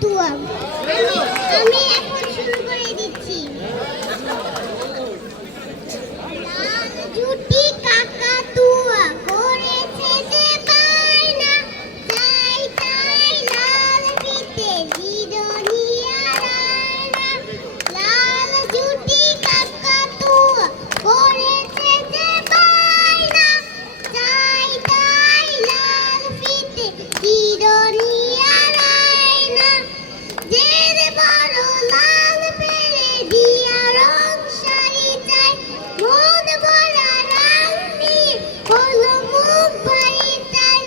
কাকাতুয়া। আমি এখন শুরু করে দিচ্ছি। লাল জুটি কাকাতুয়া করেছে যে বায়না, তাই তাই লাল ফিতে দিল নিয়া রায়না। লাল জুটি কাকাতুয়া করেছে যে বায়না, তাই তাই লাল ফিতে দিল নিয়া রায়না। জের বড় লাল পেরে দিয়া রং শাড়ি চাই, মন ভরা রং নিয়ে হলো মুখ ভারী চাই।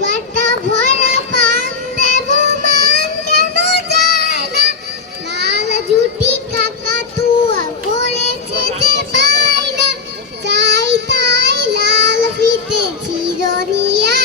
বাটা ভরা পান দেব মান কেন যায় না, লাল জুটি কাকাতুয়া করেছে যে বায়না, তাই তাই লাল ফিতে চিরনিয়া